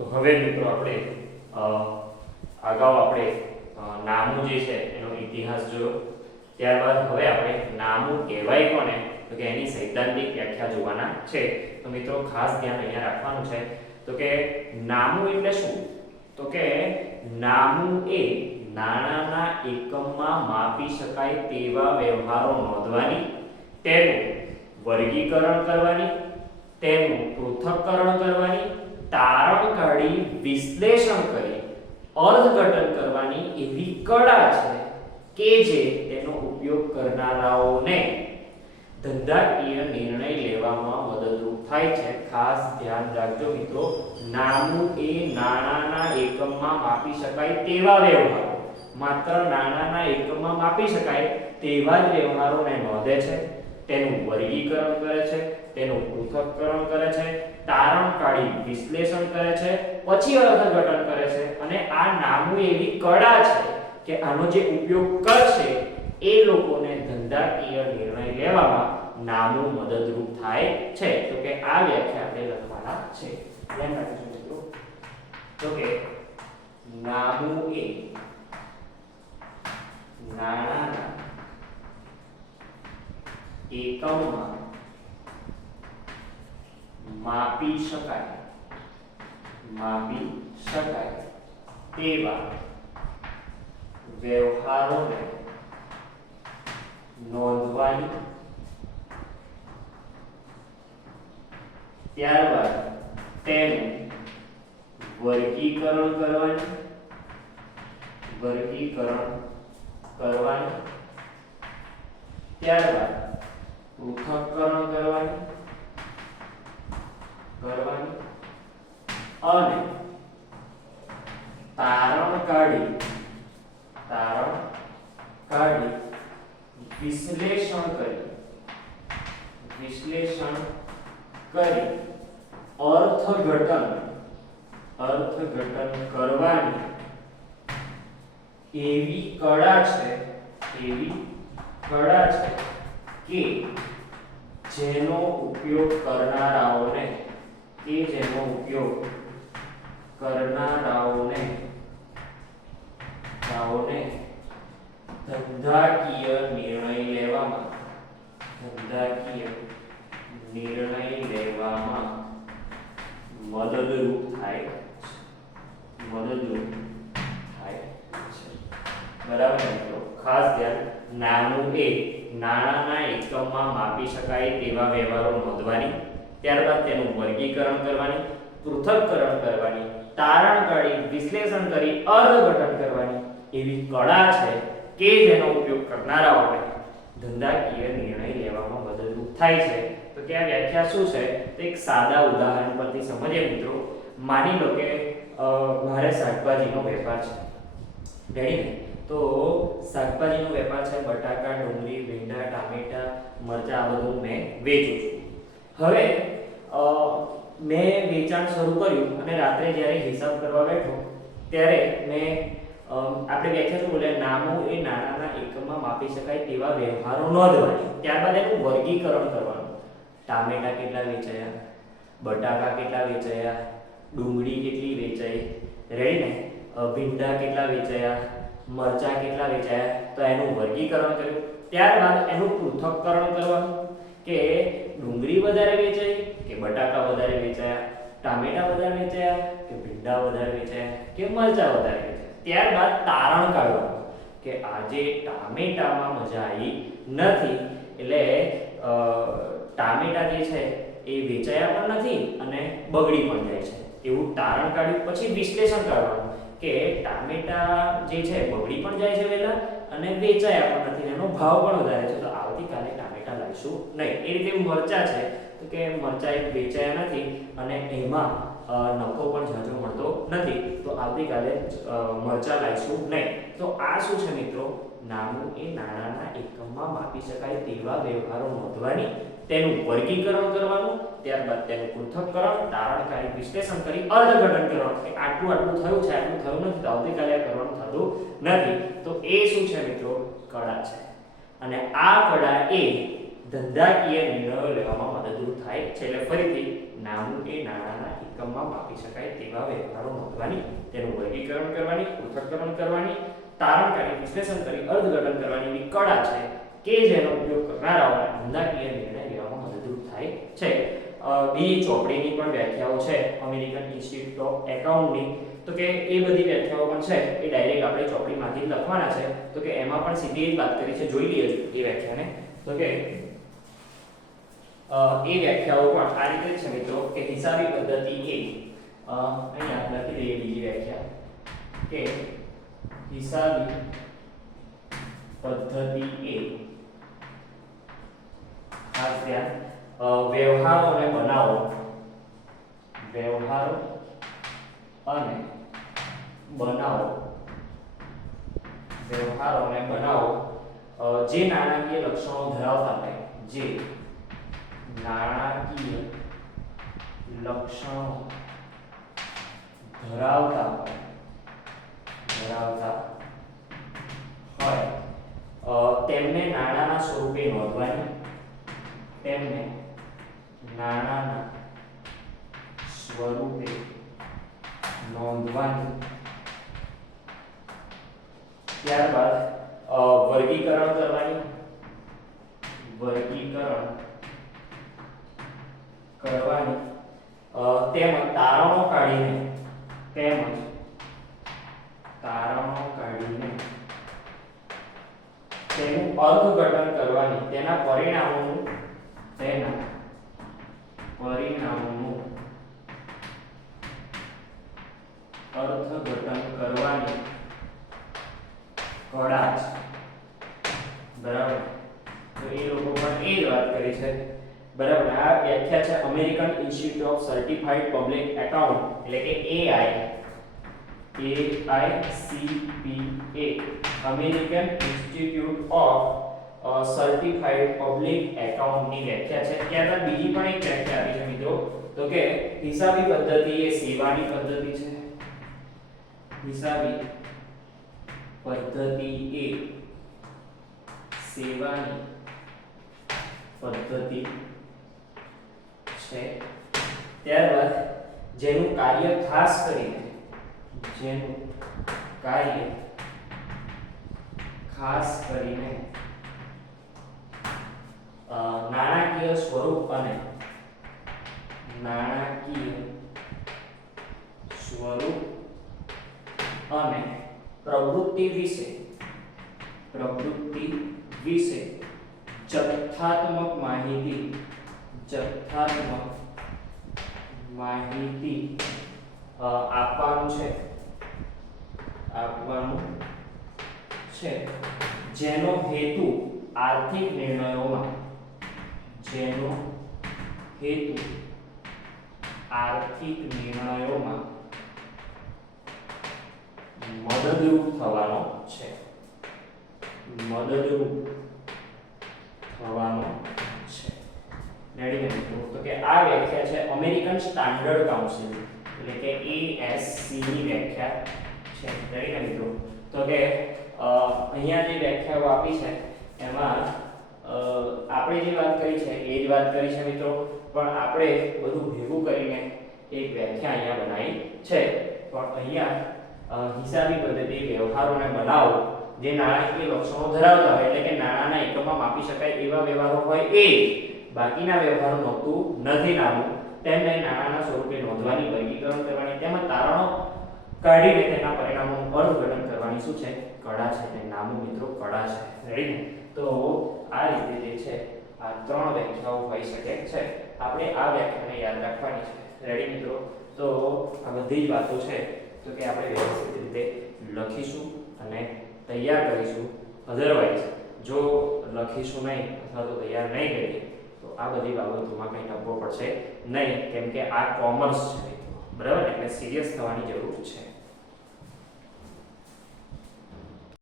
તો હવે મિત્રો આપણે અગાઉ આપણે નામું જે છે એનો ઇતિહાસ જોયો. ત્યારબાદ હવે આપણે નામું કહેવાય કોને તો કે એની સૈદ્ધાંતિક વ્યાખ્યા જોવાના છે. તો મિત્રો ખાસ ધ્યાન અહીંયા રાખવાનું છે. તો કે નામું એટલે શું? તો કે નામું એ નાણાના એકમમાં માપી શકાય તેવા વ્યવહારો નોંધવાની, તેનું વર્ગીકરણ કરવાની, તેનું પૃથક્કરણ કરવાની, તારણ કાઢી વિશ્લેષણ કરી અર્થઘટન કરવાની એવી કળા છે કે જે તેનો ઉપયોગ કરનારાઓને ધંધાકીય નિર્ણય લેવામાં મદદરૂપ થાય છે. ખાસ ધ્યાન રાખજો મિત્રો, નામું એ નાણાના એકમમાં માપી શકાય તેવા વ્યવહારો, માત્ર નાણાના એકમમાં માપી શકાય તેવા જ વ્યવહારોને નોંધે છે, તેનું વર્ગીકરણ કરે છે, તેનું પૃથક્કરણ કરે છે, તારણ કાઢી વિશ્લેષણ કરે છે, પછી અર્થઘટન કરે છે. અને આ નામું એવી કળા છે કે આનો જે ઉપયોગ કરશે એ લોકોને ધંધાકીય નિર્ણય લેવામાં નામું મદદરૂપ થાય છે. તો કે આ વ્યાખ્યા આપણે લખવાના છે. ધ્યાન રાખજો મિત્રો. તો કે નામું એ નાણાના એકમમાં માપી શકાય તેવા વ્યવહારોને નોંધવાની, ત્યારબાદ તેનું વર્ગીકરણ કરવાની, ત્યારબાદ પૃથક્કરણ કરવાની અને તારણ કાઢી વિશ્લેષણ કરી અર્થઘટન કરવાની એવી કળા છે કે જેનો ઉપયોગ કરનારાઓને ધંધાકીય નિર્ણય લેવામાં મદદરૂપ થાય છે. બરાબર મિત્રો, ખાસ ધ્યાન. નામું એ નાણાના એકમમાં માપી શકાય તેવા વ્યવહારો નોંધવાની, ત્યારબાદ તેનું વર્ગીકરણ કરવાની, પૃથક્કરણ કરવાની, તારણ કાઢી વિશ્લેષણ કરી અર્થઘટન કરવાની એવી કળા છે કે જેનો ઉપયોગ કરનારાઓને ધંધાકીય નિર્ણય લેવામાં મદદરૂપ થાય છે. તો કે આ વ્યાખ્યા શું છે તો એક સાદા ઉદાહરણ પરથી સમજીએ મિત્રો. માની લો કે મારે શાકભાજીનો વેપાર છે. રેડી ને? તો શાકભાજીનો વેપાર છે. બટાકા, ડુંગળી, ભીંડા, ટામેટા, મરચાં આ બધું મેં વેચું છું. હવે મેં વેચાણ શરૂ કર્યું અને રાત્રે જ્યારે હિસાબ કરવા બેઠો ત્યારે મેં આપણે વ્યાખ્યા શું બોલે, નામું એ નાણાના એકમમાં માપી શકાય તેવા વ્યવહારો નોંધવાની, ત્યારબાદ એનું વર્ગીકરણ કરવાનું. ટામેટા કેટલા વેચાયા, બટાકા કેટલા વેચાયા, ડુંગળી કેટલી વેચાઈ, રેડી ને, ભીંડા કેટલા વેચાયા, મરચા કેટલા વેચાયા, તો એનું વર્ગીકરણ કર્યું. ત્યારબાદ એનું પૃથક્કરણ કરવાનું કે ડુંગળી વધારે વેચાઈ કે બટાકા વધારે વેચાયા, ટામેટા વધારે વેચાયા કે ભીંડા વધારે વેચાયા કે મરચા વધારે વેચાયા. ત્યારબાદ તારણ કાઢવાનું કે આજે ટામેટામાં મજા આવી નથી, એટલે ટામેટા જે છે એ વેચાયા પણ નથી અને બગડી પણ જાય છે, એવું તારણ કાઢ્યું. પછી વિશ્લેષણ કરવાનું કે ટામેટા જે છે બગડી પણ જાય છે વહેલા અને વેચાયા પણ નથી, એનો ભાવ પણ વધારે છે, તો આવતીકાલે ટામેટા લાવીશું નહીં. એ રીતે મરચા છે તો કે મરચા એક વેચાયા નથી અને એમાં નફો પણ ઝાઝો મળતો નથી, તો આવતીકાલે મરચા લાવીશું નહીં. તો આ શું છે મિત્રો? નામું એ નાણાના એકમમાં માપી શકાય તેવા વ્યવહારો નોંધવાની, તેનું વર્ગીકરણ કરવાનું, ત્યારબાદ તેનું પૃથક્કરણ, તારણ કાઢી વિશ્લેષણ કરી અર્થઘટન કરવાનું કે આટલું થયું છે, આટલું થયું નથી, તો આવતીકાલે આ કરવાનું થતું નથી. તો એ શું છે મિત્રો? કળા છે. અને આ કળા એ ધંધાકીય નિર્ણયો લેવામાં મદદરૂપ થાય છે. એટલે ફરીથી નામું એ નાણાના એકમ એકમમાં માપી શકાય તેવા વ્યવહારો નોંધવાની, તેનું વર્ગીકરણ કરવાની, પૃથક્કરણ કરવાની, તારણ કાઢી વિશ્લેષણ કરી અર્થઘટન કરવાની એવી કળા છે કે જેનો ઉપયોગ કરનારાઓને ધંધાકીય નિર્ણય લેવામાં મદદરૂપ થાય છે. બીજી ચોપડીની પણ વ્યાખ્યાઓ છે અમેરિકન ઇન્સ્ટિટ્યૂટ ઓફ એકાઉન્ટની, તો કે એ બધી વ્યાખ્યાઓ પણ છે એ ડાયરેક્ટ આપણે ચોપડીમાંથી જ લખવાના છે, તો કે એમાં પણ સીધી જ વાત કરી છે, જોઈ લઈએ એ વ્યાખ્યાને. તો કે એ વ્યાખ્યાઓ પણ આ રીતે છે મિત્રો કે હિસાબી પદ્ધતિ એ અહીંયા લખી દઈએ બીજી વ્યાખ્યા કે હિસાબી પદ્ધતિ એ ખાસ ધ્યાન વ્યવહારોને બનાવો, વ્યવહારો અને બનાવો, વ્યવહારોને બનાવો જે નાણાકીય લક્ષણો ધરાવતા હોય, જે નાણાકીય લક્ષણો ધરાવતા હોય તેમને નાણાંના સ્વરૂપે નોંધવાની, તેમને નાણાંના સ્વરૂપે નોંધવાની. ત્યારબાદ વર્ગીકરણ કરવાની, વર્ગીકરણ કરવાની તેમજ તારણો કાઢીને, તેમજ તારણો કાઢીને તેનું અર્થઘટન કરવાની, તેના પરિણામોનું અર્થઘટન કરવાની કળા છે. બરાબર, તો એ લોકો પણ એ જ વાત કરી છે. બરાબર, આ વ્યાખ્યા છે American institute of certified public account એટલે કે AICPA, American institute of certified public એકાઉન્ટની વ્યાખ્યા છે. ત્યારબાદ બીજી પણ એક વ્યાખ્યા આપી છે મિત્રો, તો કે હિસાબી પદ્ધતિ એ સેવાની પદ્ધતિ છે. હિસાબી પદ્ધતિ એ સેવાની પદ્ધતિ છે. ત્યારબાદ જેનું કાર્ય ખાસ કરીને, જેનું કાર્ય ખાસ કરીને નાણાકીય સ્વરૂપ અને પ્રવૃત્તિ વિશે જથ્થાત્મક માહિતી આપવાનું છે, જેનો હેતુ આર્થિક નિર્ણયોમાં મદદરૂપ થવાનો છે. રેડી મિત્રો, તો કે આ વ્યાખ્યા છે અમેરિકન સ્ટાન્ડર્ડ કાઉન્સિલ એટલે કે ASC ની વ્યાખ્યા છે. રેડી મિત્રો, તો કે અહીંયા જે વ્યાખ્યાઓ આપી છે એમાં આપણે જે વાત કરી છે એ જ વાત કરી છે મિત્રો, પણ આપણે બધું ભેગું કરીને એક વ્યાખ્યા અહીંયા બનાવી છે. પણ અહીંયા હિસાબી પદ્ધતિ વ્યવહારોને બનાવો જે નાણાકીય લક્ષણો ધરાવતા હોય એટલે કે નાણાંના એકમમાં માપી શકાય એવા વ્યવહારો હોય એ, બાકીના વ્યવહારો નોંધતું નથી નામું, તેમને નાણાંના સ્વરૂપે નોંધવાની, વર્ગીકરણ કરવાની તેમજ તારણો કાઢીને તેના પરિણામોનું અર્થઘટન કરવાની શું છે? કળા છે. તે નામું મિત્રો કળા છે. રેડી ને? તો આ રીતે જે છે આ ત્રણ વ્યાખ્યાઓ હોઈ શકે છે. આપણે આ વ્યાખ્યાને યાદ રાખવાની છે. રેડી મિત્રો, તો આ બધી જ વાતો છે તો કે આપણે વ્યવસ્થિત રીતે લખીશું અને તૈયાર કરીશું. અધરવાઇઝ જો લખીશું નહીં અથવા તો તૈયાર નહીં કરીએ તો આ બધી બાબતોમાં કંઈ ટપવો પડશે નહીં, કેમ કે આ કોમર્સ છે મિત્રો. બરાબર, એટલે સિરિયસ થવાની જરૂર છે.